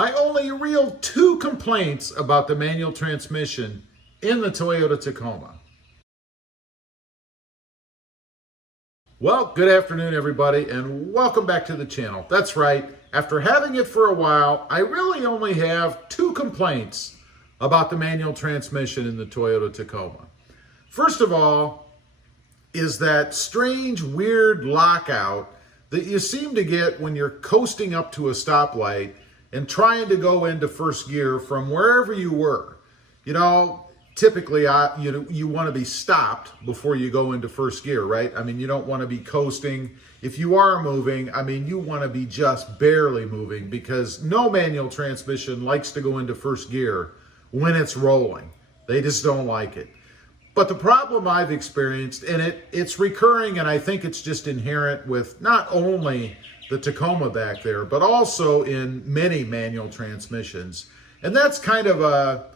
My only real 2 complaints about the manual transmission in the Toyota Tacoma. Well, good afternoon everybody, and welcome back to the channel. That's right, after having it for a while, I really only have 2 complaints about the manual transmission in the Toyota Tacoma. First of all is that strange, weird lockout that you seem to get when you're coasting up to a stoplight and trying to go into first gear from wherever you were. You know, typically you want to be stopped before you go into first gear, right? I mean, you don't want to be coasting. If you are moving, I mean, you want to be just barely moving, because no manual transmission likes to go into first gear when it's rolling. They just don't like it. But the problem I've experienced, and it's recurring, and I think it's just inherent with not only the Tacoma back there, but also in many manual transmissions. And that's kind of a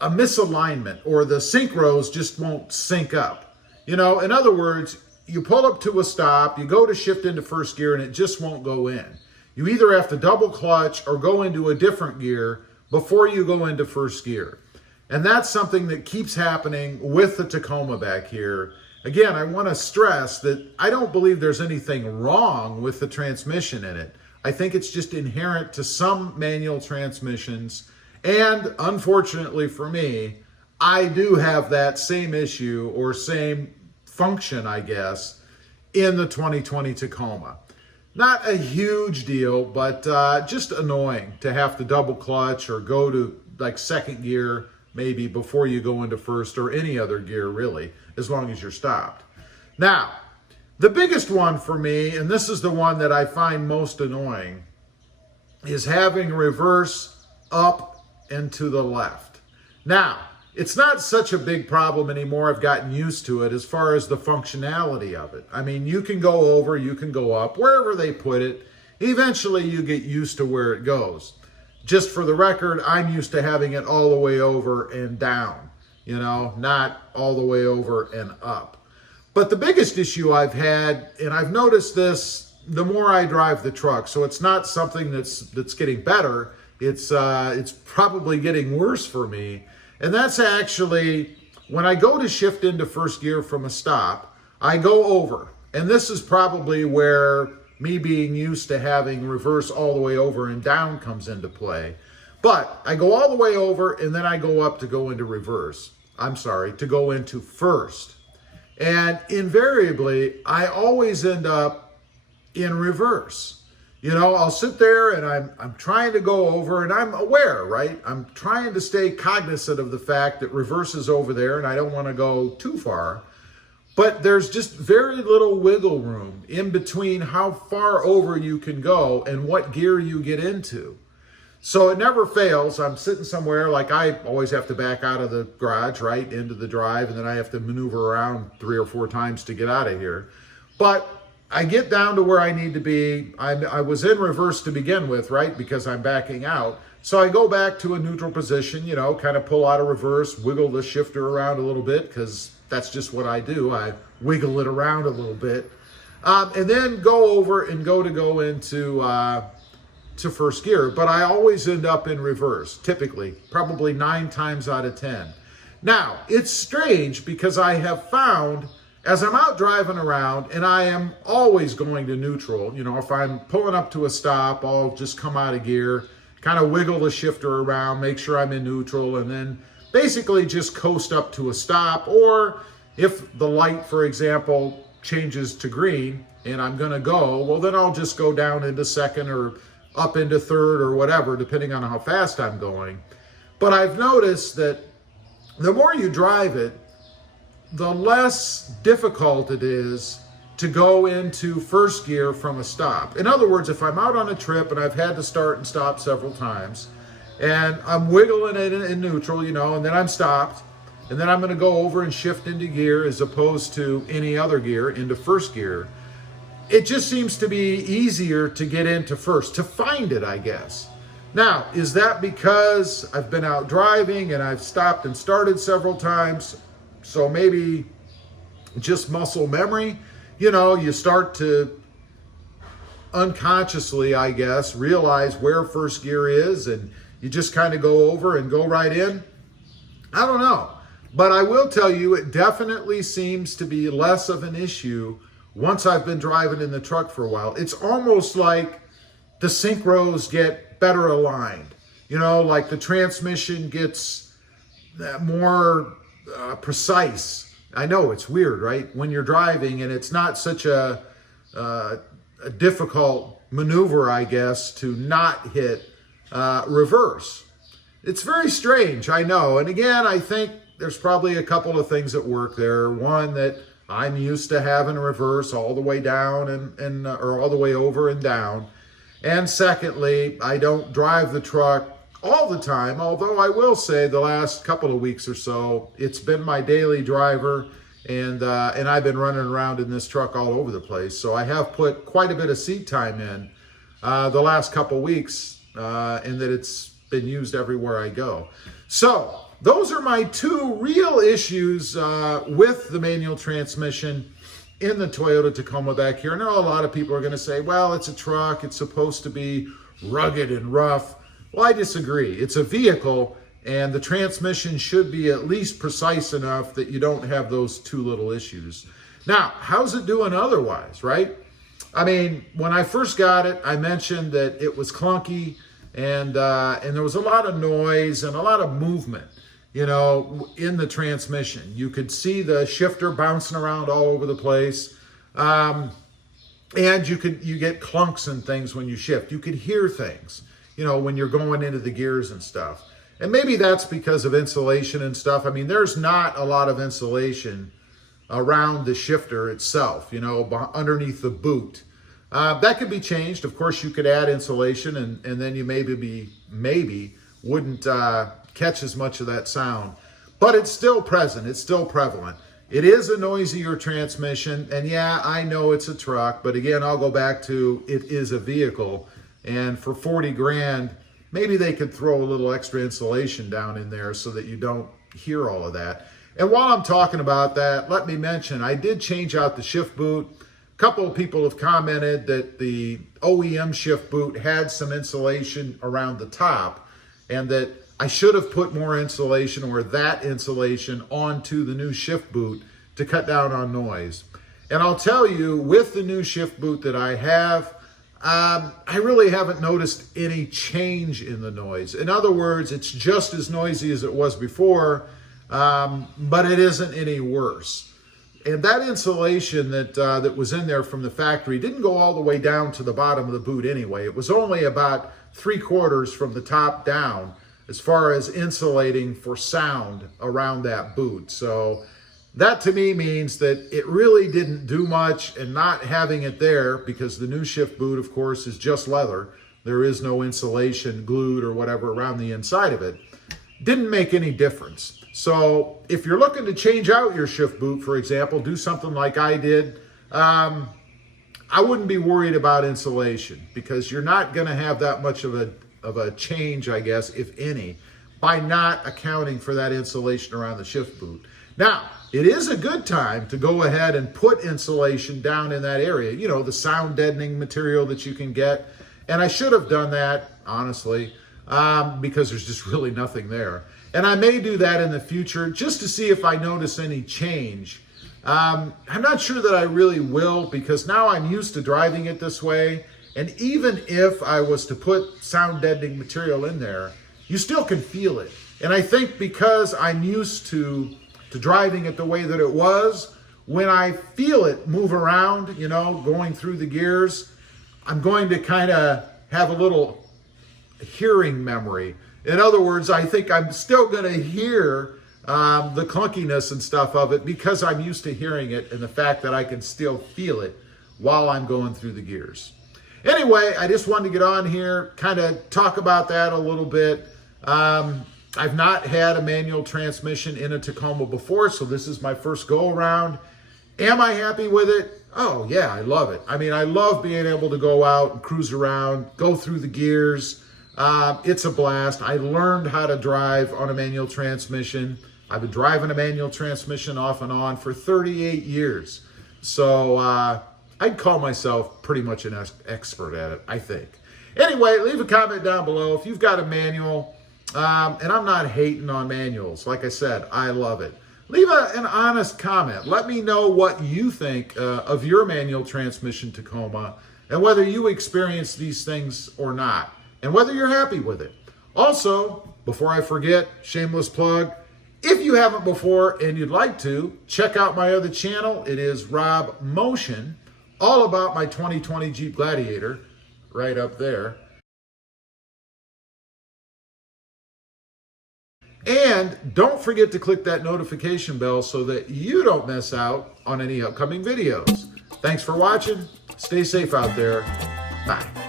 misalignment, or the synchros just won't sync up. You know, in other words, you pull up to a stop, you go to shift into first gear, and it just won't go in. You either have to double clutch or go into a different gear before you go into first gear. And that's something that keeps happening with the Tacoma back here. Again, I want to stress that I don't believe there's anything wrong with the transmission in it. I think it's just inherent to some manual transmissions. And unfortunately for me, I do have that same issue, or same function, I guess, in the 2020 Tacoma. Not a huge deal, but just annoying to have to double clutch or go to like second gear maybe before you go into first, or any other gear really, as long as you're stopped. Now, the biggest one for me, and this is the one that I find most annoying, is having reverse up and to the left. Now, it's not such a big problem anymore. I've gotten used to it as far as the functionality of it. I mean, you can go over, you can go up, wherever they put it. Eventually you get used to where it goes. Just for the record, I'm used to having it all the way over and down, you know, not all the way over and up. But the biggest issue I've had, and I've noticed this the more I drive the truck, so it's not something that's getting better, it's probably getting worse for me. And that's actually when I go to shift into first gear from a stop, I go over. And this is probably where me being used to having reverse all the way over and down comes into play. But I go all the way over, and then I go up to go into reverse. I'm sorry, to go into first. And invariably, I always end up in reverse. You know, I'll sit there and I'm trying to go over, and I'm aware, right? I'm trying to stay cognizant of the fact that reverse is over there and I don't want to go too far. But there's just very little wiggle room in between how far over you can go and what gear you get into. So it never fails. I'm sitting somewhere, like I always have to back out of the garage, right, into the drive, and then I have to maneuver around 3 or 4 times to get out of here. But I get down to where I need to be. I was in reverse to begin with, right, because I'm backing out. So I go back to a neutral position, you know, kind of pull out of reverse, wiggle the shifter around a little bit, because that's just what I do. I wiggle it around a little bit, and then go over and go into to first gear. But I always end up in reverse, typically, probably 9 times out of 10. Now, it's strange because I have found, as I'm out driving around, and I am always going to neutral, you know, if I'm pulling up to a stop, I'll just come out of gear, kind of wiggle the shifter around, make sure I'm in neutral, and then basically just coast up to a stop. Or if the light, for example, changes to green and I'm gonna go, well, then I'll just go down into second or up into third or whatever, depending on how fast I'm going. But I've noticed that the more you drive it, the less difficult it is to go into first gear from a stop. In other words, if I'm out on a trip and I've had to start and stop several times, and I'm wiggling it in neutral, you know, and then I'm stopped, and then I'm going to go over and shift into gear as opposed to any other gear into first gear. It just seems to be easier to get into first, to find it, I guess. Now, is that because I've been out driving and I've stopped and started several times? So maybe just muscle memory? You know, you start to unconsciously, I guess, realize where first gear is and you just kind of go over and go right in. I don't know. But I will tell you, it definitely seems to be less of an issue once I've been driving in the truck for a while. It's almost like the synchros get better aligned. You know, like the transmission gets more precise. I know it's weird, right? When you're driving and it's not such a difficult maneuver, I guess, to not hit reverse. It's very strange, I know. And again, I think there's probably a couple of things at work there. One, that I'm used to having reverse all the way down or all the way over and down. And secondly, I don't drive the truck all the time, although I will say the last couple of weeks or so, it's been my daily driver, and I've been running around in this truck all over the place. So I have put quite a bit of seat time in the last couple weeks, and that it's been used everywhere I go. So those are my two real issues with the manual transmission in the Toyota Tacoma back here. I know a lot of people are going to say, well, it's a truck, it's supposed to be rugged and rough. Well, I disagree. It's a vehicle, and the transmission should be at least precise enough that you don't have those two little issues. Now, how's it doing otherwise, right? I mean, when I first got it, I mentioned that it was clunky, and there was a lot of noise and a lot of movement, you know, in the transmission. You could see the shifter bouncing around all over the place. And you get clunks and things when you shift. You could hear things, you know, when you're going into the gears and stuff. And maybe that's because of insulation and stuff. I mean, there's not a lot of insulation around the shifter itself, you know, underneath the boot. That could be changed. Of course, you could add insulation, and then you maybe wouldn't catch as much of that sound. But it's still present. It's still prevalent. It is a noisier transmission, and yeah, I know it's a truck, but again, I'll go back to it is a vehicle, and for 40 grand, maybe they could throw a little extra insulation down in there so that you don't hear all of that. And while I'm talking about that, let me mention, I did change out the shift boot. A couple of people have commented that the OEM shift boot had some insulation around the top, and that I should have put more insulation or that insulation onto the new shift boot to cut down on noise. And I'll tell you, with the new shift boot that I have, I really haven't noticed any change in the noise. In other words, it's just as noisy as it was before, but it isn't any worse. And that insulation that was in there from the factory didn't go all the way down to the bottom of the boot anyway. It was only about 3/4 from the top down as far as insulating for sound around that boot. So that to me means that it really didn't do much, and not having it there, because the new shift boot, of course, is just leather. There is no insulation glued or whatever around the inside of it. Didn't make any difference. So if you're looking to change out your shift boot, for example, do something like I did, I wouldn't be worried about insulation, because you're not going to have that much of a change, I guess, if any, by not accounting for that insulation around the shift boot. Now, it is a good time to go ahead and put insulation down in that area, you know, the sound deadening material that you can get. And I should have done that, honestly, because there's just really nothing there. And I may do that in the future just to see if I notice any change. I'm not sure that I really will, because now I'm used to driving it this way. And even if I was to put sound deadening material in there, you still can feel it. And I think because I'm used to driving it the way that it was, when I feel it move around, you know, going through the gears, I'm going to kind of have a little hearing memory. In other words, I think I'm still going to hear the clunkiness and stuff of it, because I'm used to hearing it, and the fact that I can still feel it while I'm going through the gears. Anyway, I just wanted to get on here, kind of talk about that a little bit. I've not had a manual transmission in a Tacoma before, so this is my first go around. Am I happy with it? Oh yeah, I love it. I mean, I love being able to go out and cruise around, go through the gears. It's a blast. I learned how to drive on a manual transmission. I've been driving a manual transmission off and on for 38 years. So I'd call myself pretty much an expert at it, I think. Anyway, leave a comment down below if you've got a manual. And I'm not hating on manuals. Like I said, I love it. Leave an honest comment. Let me know what you think of your manual transmission Tacoma and whether you experience these things or not, and whether you're happy with it. Also, before I forget, shameless plug, if you haven't before and you'd like to, check out my other channel. It is RobMotive, all about my 2020 Jeep Gladiator, right up there. And don't forget to click that notification bell so that you don't miss out on any upcoming videos. Thanks for watching. Stay safe out there. Bye.